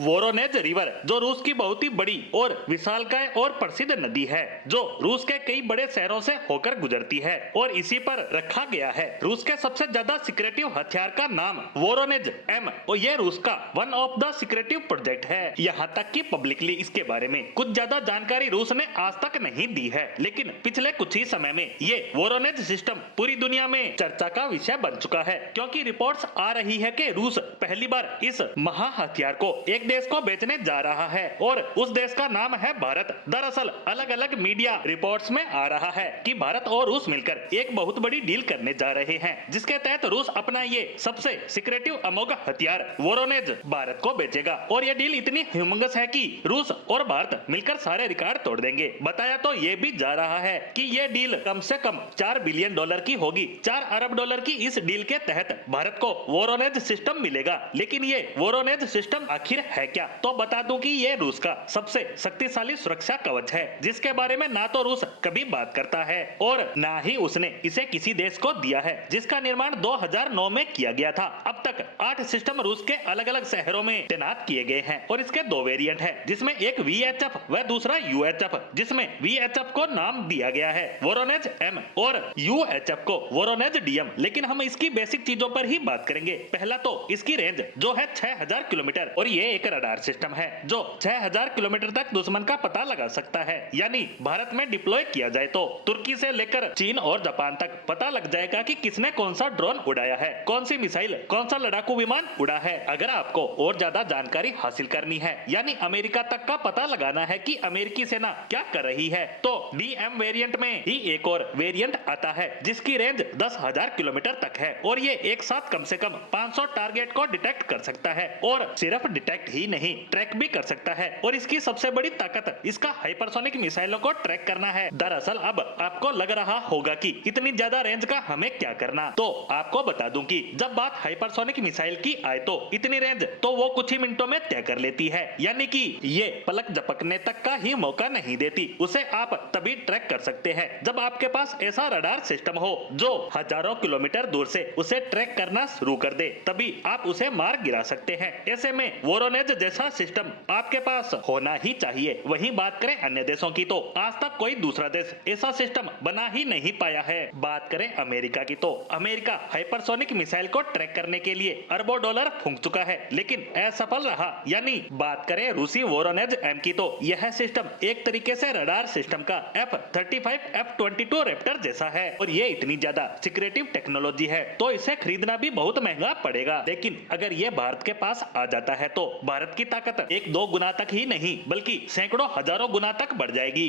Voronezh river जो रूस की बहुत ही बड़ी और विशालकाय और प्रसिद्ध नदी है जो रूस के कई बड़े शहरों से होकर गुजरती है और इसी पर रखा गया है रूस के सबसे ज्यादा सिक्रेटिव हथियार का नाम वोरोनेज एम और ये रूस का one of the secretive project है। यहाँ तक कि पब्लिकली इसके बारे में कुछ ज्यादा जानकारी रूस ने आज तक नहीं दी है, लेकिन पिछले कुछ ही समय में ये वोरोनेज सिस्टम पूरी दुनिया में चर्चा का विषय बन चुका है, क्योंकि रिपोर्ट्स आ रही है कि रूस पहली बार इस महा हथियार को एक देश को बेचने जा रहा है और उस देश का नाम है भारत। दरअसल अलग अलग मीडिया रिपोर्ट्स में आ रहा है कि भारत और रूस मिलकर एक बहुत बड़ी डील करने जा रहे हैं, जिसके तहत रूस अपना ये सबसे सिक्रेटिव अमोघ हथियार वोरोनेज भारत को बेचेगा। और ये डील इतनी ह्यूमंगस है कि रूस और भारत मिलकर सारे रिकॉर्ड तोड़ देंगे। बताया तो ये भी जा रहा है कि ये डील कम से कम $4 बिलियन की होगी। $4 अरब की इस डील के तहत भारत को वोरोनेज सिस्टम मिलेगा। लेकिन ये वोरोनेज सिस्टम आखिर है क्या, तो बता दूं कि ये रूस का सबसे शक्तिशाली सुरक्षा कवच है, जिसके बारे में ना तो रूस कभी बात करता है और ना ही उसने इसे किसी देश को दिया है, जिसका निर्माण 2009 में किया गया था। अब तक 8 सिस्टम रूस के अलग अलग शहरों में तैनात किए गए हैं और इसके 2 वेरिएंट है, जिसमें एक VHF व दूसरा UHF, जिसमें VHF को नाम दिया गया है वोरोनेज एम और UHF को वोरोनेज डीएम। लेकिन हम इसकी बेसिक चीजों पर ही बात करेंगे। पहला तो इसकी रेंज जो है 6000 किलोमीटर और ये एक रडार सिस्टम है जो 6000 किलोमीटर तक दुश्मन का पता लगा सकता है। यानी भारत में डिप्लॉय किया जाए तो तुर्की से लेकर चीन और जापान तक पता लग जाएगा कि किसने कौन सा ड्रोन उड़ाया है, कौन सी मिसाइल, कौन सा लड़ाकू विमान उड़ा है। अगर आपको और ज्यादा जानकारी हासिल करनी है, यानी अमेरिका तक का पता लगाना है कि अमेरिकी सेना क्या कर रही है, तो डीएम वेरिएंट में ही एक और वेरिएंट आता है जिसकी रेंज 10,000 किलोमीटर तक है और ये एक साथ कम से कम 500 टारगेट को डिटेक्ट कर सकता है और सिर्फ डिटेक्ट ही नहीं ट्रैक भी कर सकता है। और इसकी सबसे बड़ी ताकत इसका हाइपरसोनिक मिसाइलों को ट्रैक करना है। दरअसल अब आपको लग रहा होगा कि इतनी ज्यादा रेंज का हमें क्या करना, तो आपको बता दूं कि जब बात हाइपरसोनिक मिसाइल की आए तो इतनी रेंज तो वो कुछ ही मिनटों में तय कर लेती है, यानी कि ये पलक झपकने तक का ही मौका नहीं देती। उसे आप तभी ट्रैक कर सकते हैं जब आपके पास ऐसा रडार सिस्टम हो जो हजारों किलोमीटर दूर से उसे ट्रैक करना शुरू कर दे, तभी आप उसे मार गिरा सकते हैं। ऐसे में वोरोनेज जैसा सिस्टम आपके पास होना ही चाहिए। वहीं बात करें अन्य देशों की, तो आज तक कोई दूसरा देश ऐसा सिस्टम बना ही नहीं पाया है। बात करें अमेरिका की, तो अमेरिका हाइपरसोनिक मिसाइल को ट्रैक करने के लिए अरबों डॉलर फूंक चुका है, लेकिन असफल रहा। यानी बात करें रूसी वोरोनेज एम की, तो यह सिस्टम एक तरीके से रडार सिस्टम का F-35 F-22 रैप्टर जैसा है और ये इतनी ज्यादा सिक्रेटिव टेक्नोलॉजी है तो इसे खरीदना भी बहुत महंगा पड़ेगा। लेकिन अगर ये भारत के पास आ जाता है तो भारत की ताकत 1-2 गुना तक ही नहीं बल्कि सैकड़ों हजारों गुना तक बढ़ जाएगी।